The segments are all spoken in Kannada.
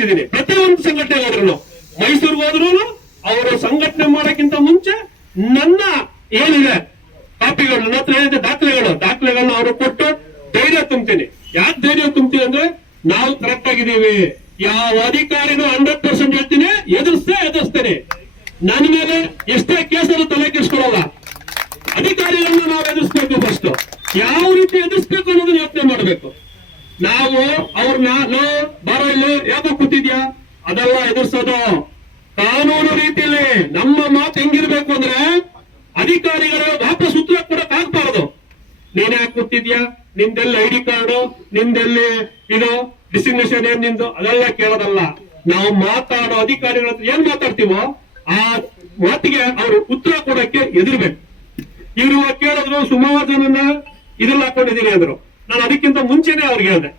ಮಾಡಿಸಿದೀನಿ. ಪ್ರತಿಯೊಂದು ಸಂಘಟನೆಗೆ ಹೋದ್ರು, ಮೈಸೂರಿಗೆ ಹೋದ್ರು ಅವರು ಸಂಘಟನೆ ಮಾಡೋಕ್ಕಿಂತ ಮುಂಚೆ ನನ್ನ ಏನಿದೆ ಕಾಪಿಗಳು, ನನ್ನ ಹತ್ರ ಏನಿದೆ ದಾಖಲೆಗಳನ್ನ ಅವರು ಕೊಟ್ಟು ಧೈರ್ಯ ತುಂಬ್ತೀನಿ. ಯಾಕೆ ಧೈರ್ಯ ತುಂಬ್ತೀನಿ ಅಂದ್ರೆ ನಾವು ಕರೆಕ್ಟ್ ಆಗಿದ್ದೀವಿ. ಯಾವ ಅಧಿಕಾರಿನೂ 100% ಹೇಳ್ತೀನಿ, ಎದುರಿಸ್ತೇನೆ. ನನ್ನ ಮೇಲೆ ಎಷ್ಟೇ ಕೇಸನ್ನು ತಲೆ ಕೆಡಿಸ್ಕೊಳ್ಳಲ್ಲ. ಅಧಿಕಾರಿಗಳನ್ನ ನಾವು ಎದುರಿಸ್ಬೇಕು. ಫಸ್ಟ್ ಯಾವ ರೀತಿ ಎದುರಿಸ್ಬೇಕು ಅನ್ನೋದನ್ನ ಯೋಚನೆ ಮಾಡಬೇಕು. ನಾವು ಅವ್ರನ್ನ ಬಾರೋ ಇಲ್ಲಿ ಯಾಕೋ ಕೂತಿದ್ಯಾ ಅದೆಲ್ಲ ಎದುರಿಸೋದು ಕಾನೂನು ರೀತಿಯಲ್ಲಿ. ನಮ್ಮ ಮಾತು ಹೆಂಗಿರ್ಬೇಕು ಅಂದ್ರೆ ಅಧಿಕಾರಿಗಳು ವಾಪಸ್ ಉತ್ತರ ಕೊಡಕ್ ಆಗ್ಬಾರದು. ನೀನ್ ಯಾಕೆ ಕೂತಿದ್ಯಾ, ನಿಂದೆಲ್ಲಿ ID ಕಾರ್ಡು, ನಿಂದೆಲ್ಲಿ ಇದು ಡಿಸಿಗ್ನೇಷನ್ ಏನ್ ನಿಂದು, ಅದೆಲ್ಲ ಕೇಳೋದಲ್ಲ. ನಾವು ಮಾತಾಡೋ ಅಧಿಕಾರಿಗಳ ಹತ್ರ ಏನ್ ಮಾತಾಡ್ತೀವೋ ಆ ಮಾತಿಗೆ ಅವರು ಉತ್ತರ ಕೊಡಕ್ಕೆ ಎದುರ್ಬೇಕು. ಇವರು ಕೇಳಿದ್ರು ಸುಮಾರು ಜನನ್ನ ಇದ್ರಲ್ಲಿ ಹಾಕೊಂಡಿದೀನಿ ಅಂದ್ರು. ನಾನು ಅದಕ್ಕಿಂತ ಮುಂಚೆನೆ ಅವ್ರಿಗೆ ಹೇಳಿದೆ,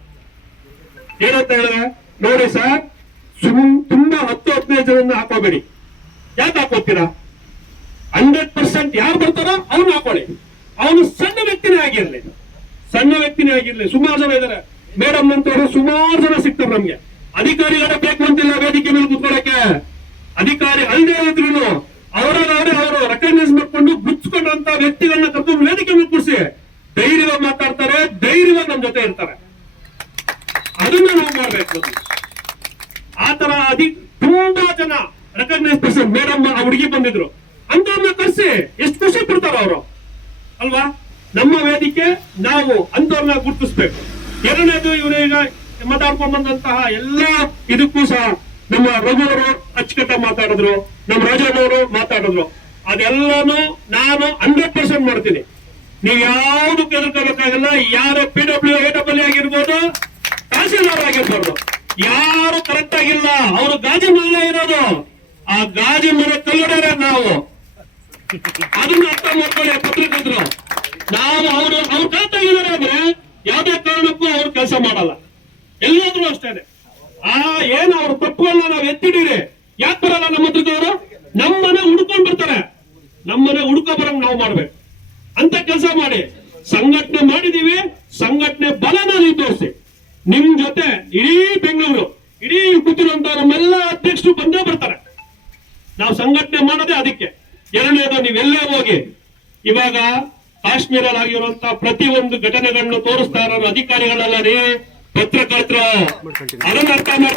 ಏನಂತ ಹೇಳಿದ್ರೆ, ನೋಡಿ ಸರ್, ತುಂಬಾ 10-15 ಜನನ್ನ ಹಾಕೋಬೇಡಿ. ಯಾಕೆ ಹಾಕೋತೀರಾ? 100% ಯಾರು ಬರ್ತಾರೋ ಅವ್ನು ಹಾಕೊಳ್ಳಿ. ಅವನು ಸಣ್ಣ ವ್ಯಕ್ತಿನೇ ಆಗಿರ್ಲಿ. ಸುಮಾರು ಜನ ಇದಾರೆ, ಮೇಡಮ್ ಅಂತವರು ಸುಮಾರು ಜನ ಸಿಗ್ತಾರೆ ನಮ್ಗೆ. ಅಧಿಕಾರಿಗಳ ಬೇಕು ಅಂತಿಲ್ಲ ವೇದಿಕೆ ಮೇಲೆ ಕೂತ್ಕೊಳ್ಳಕ್ಕೆ. ಅಧಿಕಾರಿ ಅಲ್ಲದೆ ಇದ್ರು ಅವರು ರೆಕಗ್ನೈಸ್ ಮಾಡ್ಕೊಂಡು ಗುಚ್ಕೊಂಡಂತ ವ್ಯಕ್ತಿಗಳನ್ನ ಕರ್ಕೊಂಡು ವೇದಿಕೆ ಮೇಲೆ ಕೂರಿಸಿ ಧೈರ್ಯವಾಗಿ ಮಾತಾಡ್ತಾರೆ, ಧೈರ್ಯವಾಗಿ ನಮ್ಮ ಜೊತೆ ಇರ್ತಾರೆ. ಅದನ್ನ ನಾವು ಮಾಡ್ಬೇಕು. ಆತರ ತುಂಬಾ ಜನ ರೆಕಗ್ನೈಸ್ ಪರ್ಸನ್ ಮೇಡಮ್ ಆ ಹುಡುಗಿ ಬಂದಿದ್ರು, ಅಂತವ್ರನ್ನ ಕರ್ಸಿ ಎಷ್ಟು ಖುಷಿ ಪಡ್ತಾರ ಅವರು ಅಲ್ವಾ. ನಮ್ಮ ವೇದಿಕೆ ನಾವು ಅಂತವ್ರನ್ನ ಗುರುತಿಸ್ಬೇಕು. ಎರಡನೇದು, ಇವರೀಗ ಮಾತಾಡ್ಕೊಂಡ್ ಬಂದಂತಹ ಎಲ್ಲ ಇದಕ್ಕೂ ಸಹ ನಮ್ಮ ರಘುವರು ಅಚ್ಚುಕಟ್ಟಾಗಿ ಮಾತಾಡಿದ್ರು, ನಮ್ಮ ರಾಜಣ್ಣವರು ಮಾತಾಡಿದ್ರು. ಅದೆಲ್ಲಾನು ನಾನು 100% ಮಾಡ್ತೀನಿ. ನೀವು ಯಾವ್ದಕ್ಕೆ ಎದುರ್ಕೋಬೇಕಾಗಲ್ಲ. ಯಾರು PW AW ಆಗಿರ್ಬೋದು, ತಹಸೀಲ್ದಾರ್ ಆಗಿರ್ಬೋದು, ಯಾರು ಕರೆಕ್ಟ್ ಆಗಿಲ್ಲ ಅವರು ಗಾಜು ಮನೆ ಇರೋದು, ಆ ಗಾಜು ಮನೆ ಕಲ್ಲೊಡೆಯರೆ ನಾವು. ಅದನ್ನ ಅರ್ಥ ಮಾಡ್ಕೊಳ್ಳಿ ಪತ್ರಿಕರ್ತರು. ನಾವು ಅವ್ರು ಕರೆಕ್ಟ್ ಆಗಿದ್ದಾರೆ ಅಂದ್ರೆ ಯಾವ್ದೇ ಕಾರಣಕ್ಕೂ ಅವ್ರು ಕೆಲಸ ಮಾಡಲ್ಲ. ಎಲ್ಲಾದ್ರೂ ಅಷ್ಟೇನೆ. ಏನ್ ಅವ್ರ ತಪ್ಪುಗಳನ್ನ ನಾವು ಎತ್ತಿಡೀರಿ. ಯಾಕೆ ಬರಲ್ಲ ನಮ್ಮ ಹತ್ರದವರು? ನಮ್ಮನೆ ಹುಡ್ಕೊಂಡ್ ಬರ್ತಾರೆ. ನಮ್ಮನೆ ಹುಡ್ಕೊ ಬರಂಗ್ ನಾವು ಮಾಡ್ಬೇಕು ಅಂತ ಕೆಲಸ ಮಾಡಿ. ಸಂಘಟನೆ ಮಾಡಿದೀವಿ, ಸಂಘಟನೆ ಬಲನ ನೀವು ತೋರಿಸಿ. ನಿಮ್ ಜೊತೆ ಇಡೀ ಬೆಂಗಳೂರು, ಇಡೀ ಕೂತಿರುವಂತ ನಮ್ಮೆಲ್ಲ ಅಧ್ಯಕ್ಷರು ಬಂದೇ ಬರ್ತಾರೆ. ನಾವು ಸಂಘಟನೆ ಮಾಡೋದೇ ಅದಕ್ಕೆ. ಎರಡನೇದು, ನೀವೆಲ್ಲೇ ಹೋಗಿ ಇವಾಗ ಕಾಶ್ಮೀರಲ್ಲಿ ಆಗಿರುವಂತಹ ಪ್ರತಿಯೊಂದು ಘಟನೆಗಳನ್ನು ತೋರಿಸ್ತಾ ಇರೋ ಅಧಿಕಾರಿಗಳಲ್ಲ ರೀ, ಪತ್ರಕರ್ತರು. ಅದನ್ನ ಅರ್ಥ ಮಾಡ್ತಾರೆ.